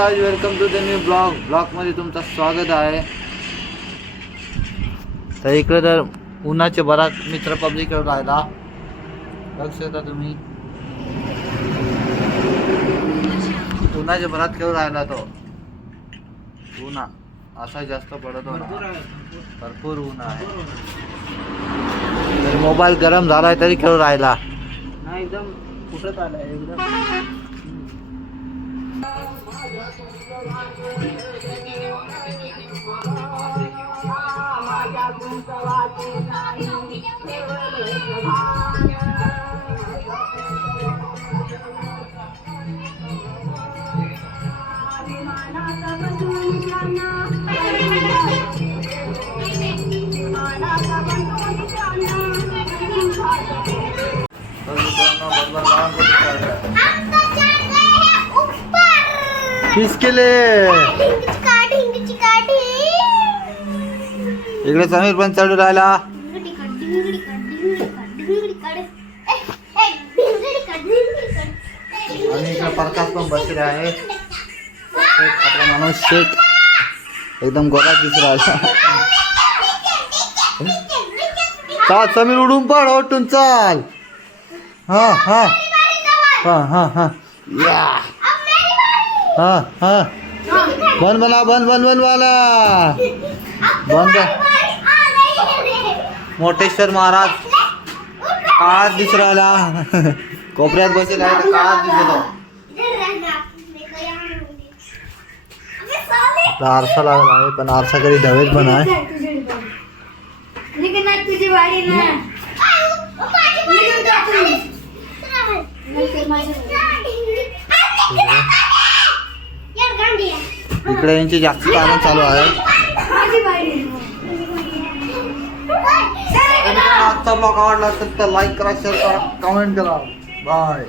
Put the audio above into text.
Guys, welcome to the new blog मध्ये तुमचं स्वागत आहे. तर इकडे तर उन्हाचे बराच मित्र पब्लिक राहिला. लक्ष देता तुम्ही, उन्हाचे बराच खेळ राहिला तो. उन्हा असा जास्त पडत होता, भरपूर ऊन आहे. तर मोबाईल गरम झालाय तरी खेळ राहिला नाही, एकदम फुटत आलाय एकदम. किसके लिए इकडे समीर पण चढू राहिला. आणि इकडे प्रकाश पण बसले आहे. आपला माणूस शेख एकदम गोरा दिसू राहिला. चाल समीर, उडून पड, ओटून चाल. हा हा हा हा हा या हा हा बन बना बन बन बन वाला बन. मोठेश्वर महाराज काळात दिसू राहिला. कोपऱ्यात बसेल आहे तर काळात दिसतो. आरसा लागला आहे, पण आरसा कधी धवेत पण आहे. इकडे यांची जास्त काम चालू आहे. आजचा ब्लॉग आवडला असेल तर लाईक करा, शेअर करा, कमेंट करा. बाय.